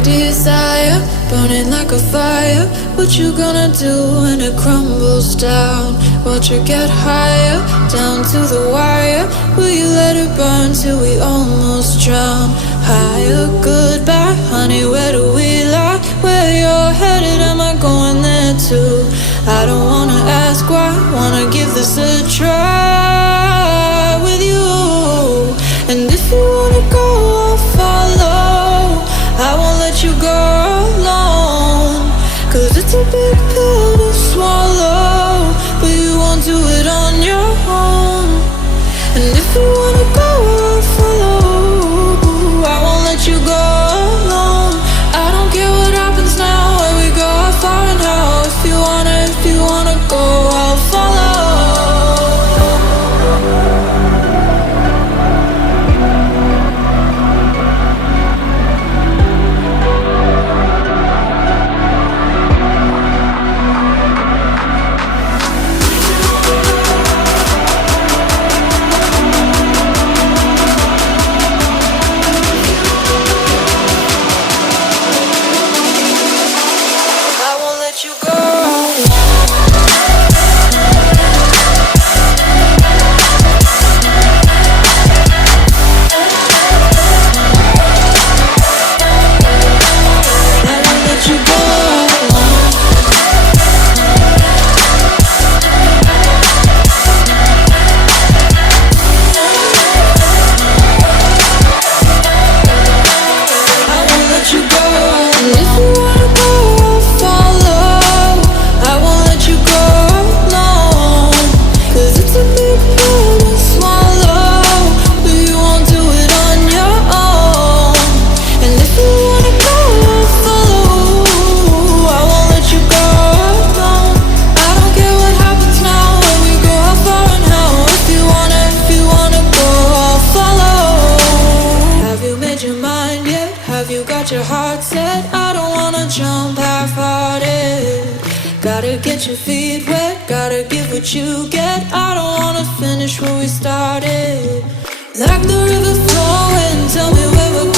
desire, burning like a fire. What you gonna do when it crumbles down? Watch it get higher, down to the wire. Will you let it burn till we almost drown? Higher, goodbye, honey, where do we lie? Where you're headed, am I going there too? I don't wanna ask why, wanna give this a try with you. And if you wanna go, I'll follow. I won't let you go alone, 'cause it's a big pill to swallow, but you won't do it on your own. And if you wanna go, I'll follow. I won't let you go alone. I don't care what happens now, where we go, how far and how. If you wanna go, I'll follow. Your heart set, I don't wanna jump half-hearted. Gotta get your feet wet, gotta give what you get. I don't wanna finish where we started. Like the river flowing, tell me where we're going.